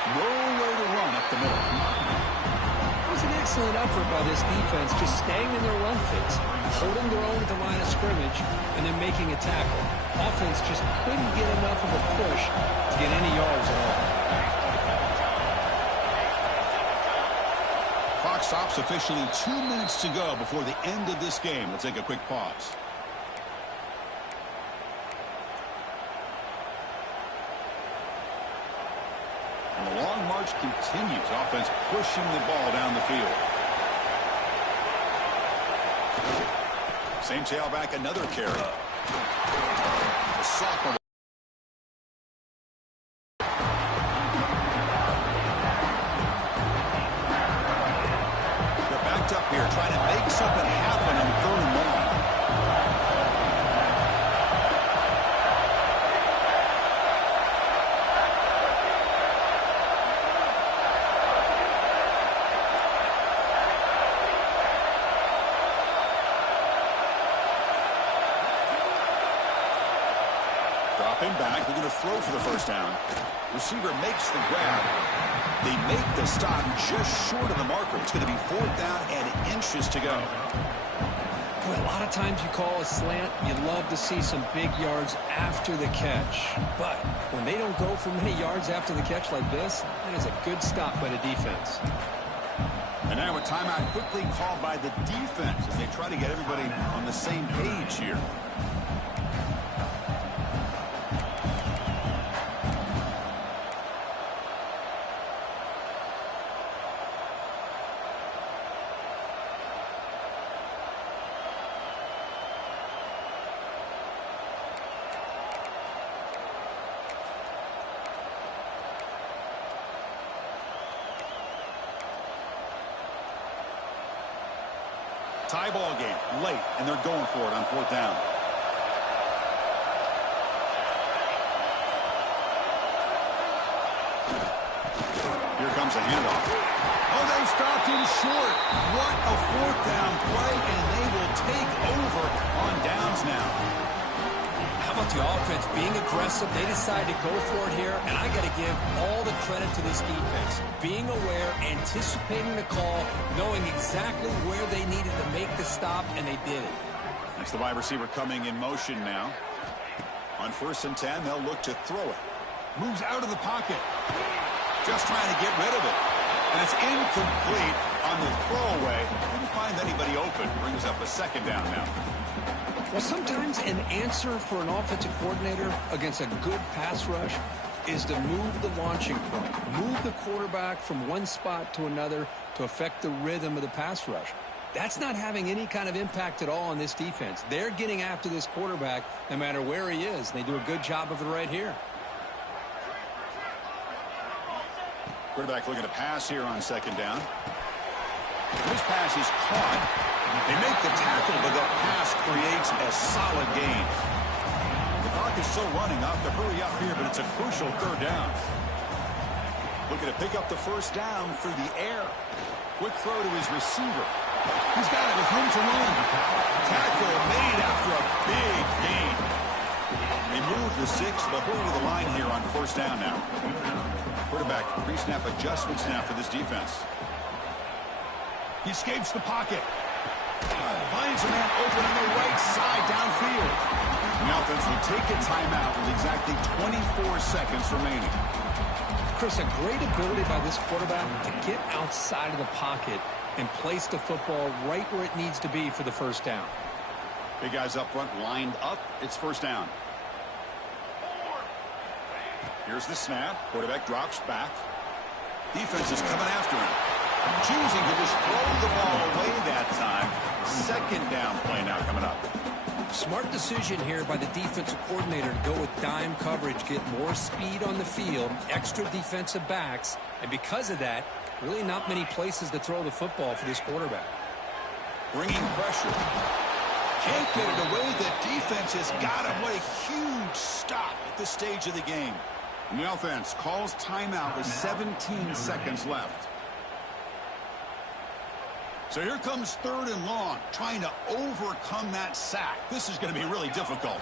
Nowhere to run up the middle. It was an excellent effort by this defense, just staying in their run fits, holding their own at the line of scrimmage, and then making a tackle. Offense just couldn't get enough of a push to get any yards at all. Clock stops officially 2 minutes to go before the end of this game. We'll take a quick pause. And the long march continues. Offense pushing the ball down the field. Same tailback, another carry. A sophomore. They're backed up here trying to make something happen on 3rd and long. Dropping back, they're going to throw for the first down. Receiver makes the grab. They make the stop just short of the marker. It's going to be 4th down and inches to go. Boy, a lot of times you call a slant, you love to see some big yards after the catch. But when they don't go for many yards after the catch like this, that is a good stop by the defense. And now a timeout quickly called by the defense as they try to get everybody on the same page here. Tie ball game late, and they're going for it on 4th down. Here comes a handoff. Oh, they stopped him short. What a 4th down play, and they will take over on downs now. How about the offense being aggressive? They decide to go for it here, and I got to give all the credit to this defense. Being aware, anticipating the call, knowing exactly where they needed to make the stop, and they did it. That's the wide receiver coming in motion now. On 1st and 10, they'll look to throw it. Moves out of the pocket. Just trying to get rid of it. And it's incomplete on the throwaway. Didn't find anybody open. Brings up a 2nd down now. Well, sometimes an answer for an offensive coordinator against a good pass rush is to move the launching point, move the quarterback from one spot to another to affect the rhythm of the pass rush. That's not having any kind of impact at all on this defense. They're getting after this quarterback no matter where he is. They do a good job of it right here. Quarterback looking to pass here on 2nd down. This pass is caught. They make the tackle, but that pass creates a solid gain. The clock is still running. Off to hurry up here, but it's a crucial 3rd down. Looking to pick up the 1st down through the air. Quick throw to his receiver. He's got it with room to run. Tackle made after a big gain. They move the 6, but hurry to the line here on 1st down now. Quarterback pre-snap adjustments now for this defense. He escapes the pocket. Finds a man open on the right side downfield. The offense will take a timeout with exactly 24 seconds remaining. Chris, a great ability by this quarterback to get outside of the pocket and place the football right where it needs to be for the 1st down. Big guys up front lined up. It's 1st down. Here's the snap. Quarterback drops back. Defense is coming after him. Choosing to just throw the ball away that time. 2nd down play now coming up. Smart decision here by the defensive coordinator to go with dime coverage, get more speed on the field, extra defensive backs, and because of that, really not many places to throw the football for this quarterback. Bringing pressure. Can't get it away. The defense has got him. What a huge stop at this stage of the game. And the offense calls timeout with 17 seconds left. So here comes 3rd and long, trying to overcome that sack. This is going to be really difficult.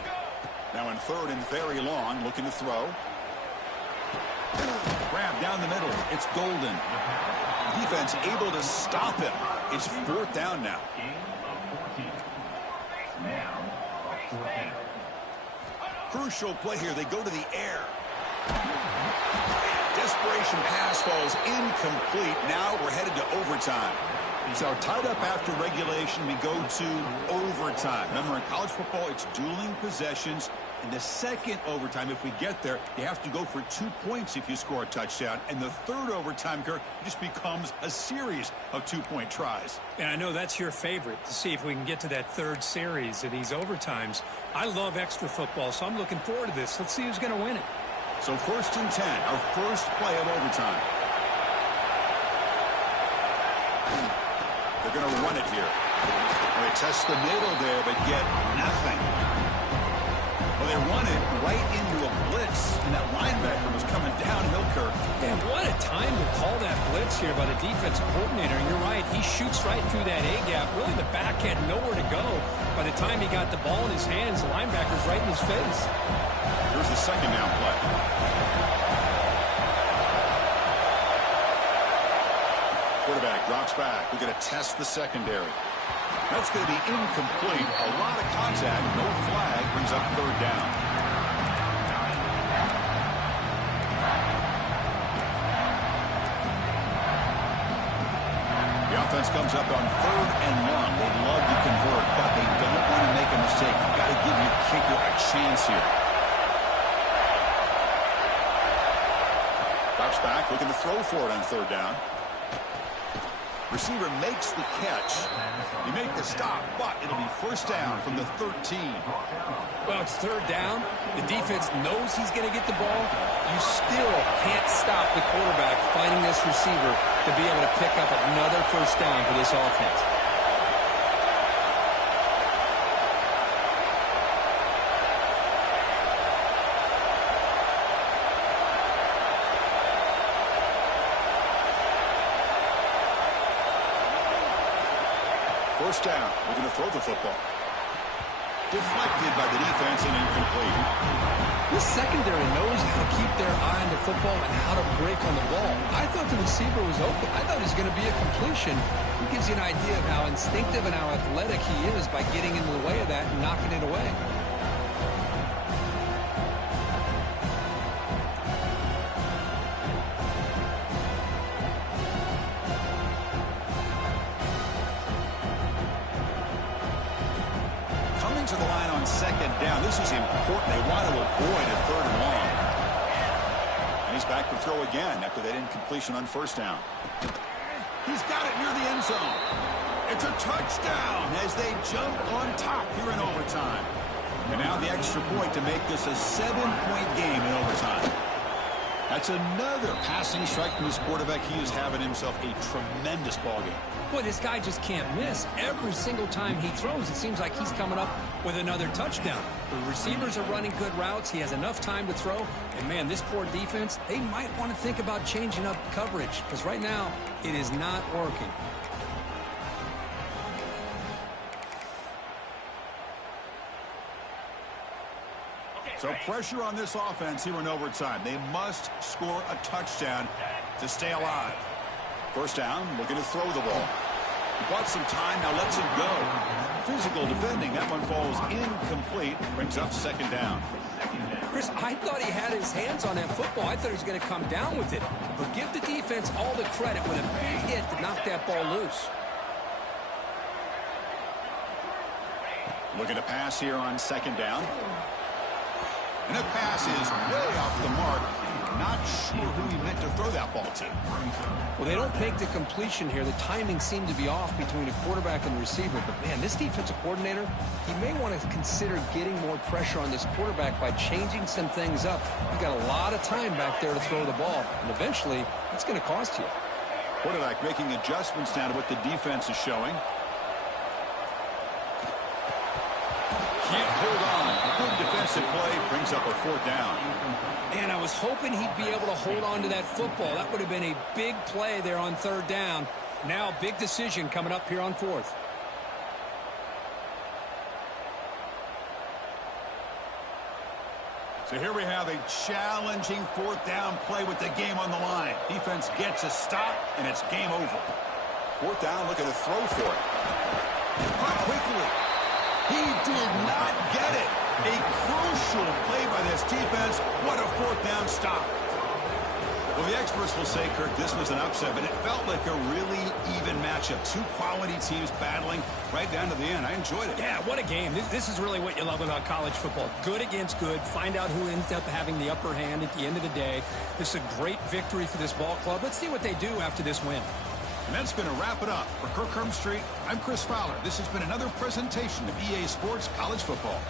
Now in 3rd and very long, looking to throw. Grab down the middle. It's Golden. Defense able to stop him. It's 4th down now. Crucial play here. They go to the air. Desperation pass falls incomplete. Now we're headed to overtime. So tied up after regulation, we go to overtime. Remember, in college football, it's dueling possessions. In the 2nd overtime, if we get there, you have to go for 2 points if you score a touchdown. And the 3rd overtime, Kirk, just becomes a series of 2-point tries. And I know that's your favorite, to see if we can get to that 3rd series of these overtimes. I love extra football, so I'm looking forward to this. Let's see who's going to win it. So 1st and 10, our first play of overtime. They're going to run it here. They test the middle there, but get nothing. Well, they run it right into a blitz, and that linebacker was coming downhill, Kirk. Man, what a time to call that blitz here by the defensive coordinator. And you're right, he shoots right through that A-gap. Really, the back had nowhere to go. By the time he got the ball in his hands, the linebacker's right in his face. Here's the second down play. Quarterback drops back. We're going to test the secondary. That's going to be incomplete. A lot of contact. No flag. Brings up third down. The offense comes up on 3rd and 1. They'd love to convert, but they don't want to make a mistake. You've got to give your kicker a chance here. Drops back, looking to throw for it on 3rd down. Receiver makes the catch. He made the stop, but it'll be first down from the 13. Well, it's 3rd down. The defense knows he's going to get the ball. You still can't stop the quarterback finding this receiver to be able to pick up another first down for this offense. First down. We're going to throw the football. Deflected by the defense and incomplete. This secondary knows how to keep their eye on the football and how to break on the ball. I thought the receiver was open. I thought it was going to be a completion. It gives you an idea of how instinctive and how athletic he is by getting into the way of that and knocking it away. To the line on 2nd down. This is important. They want to avoid a 3rd and long. And he's back to throw again after that incompletion on 1st down. He's got it near the end zone. It's a touchdown as they jump on top here in overtime. And now the extra point to make this a 7-point game in overtime. That's another passing strike from his quarterback. He is having himself a tremendous ballgame. Boy, this guy just can't miss. Every single time he throws, it seems like he's coming up with another touchdown. The receivers are running good routes. He has enough time to throw. And, man, this poor defense, they might want to think about changing up coverage because right now it is not working. So pressure on this offense here in overtime. They must score a touchdown to stay alive. First down, looking to throw the ball. He bought some time, now lets it go. Physical defending, that one falls incomplete. Brings up 2nd down. Chris, I thought he had his hands on that football. I thought he was going to come down with it. But give the defense all the credit with a big hit to knock that ball loose. Looking to pass here on 2nd down. And the pass is way off the mark. Not sure who he meant to throw that ball to. Well, they don't make the completion here. The timing seemed to be off between the quarterback and the receiver. But, man, this defensive coordinator, he may want to consider getting more pressure on this quarterback by changing some things up. You've got a lot of time back there to throw the ball. And eventually, it's going to cost you. Quarterback making adjustments now to what the defense is showing. Can't hold on. Good defensive play brings up a 4th down. And I was hoping he'd be able to hold on to that football. That would have been a big play there on 3rd down. Now, big decision coming up here on 4th. So here we have a challenging 4th down play with the game on the line. Defense gets a stop, and it's game over. 4th down, looking to throw for it. Caught quickly. He did not get it. A crucial play by this defense. What a 4th down stop. Well, the experts will say, Kirk, this was an upset, but it felt like a really even matchup. Two quality teams battling right down to the end. I enjoyed it. Yeah, what a game. This is really what you love about college football. Good against good. Find out who ends up having the upper hand at the end of the day. This is a great victory for this ball club. Let's see what they do after this win. And that's going to wrap it up. For Kirk Street, I'm Chris Fowler. This has been another presentation of EA Sports College Football.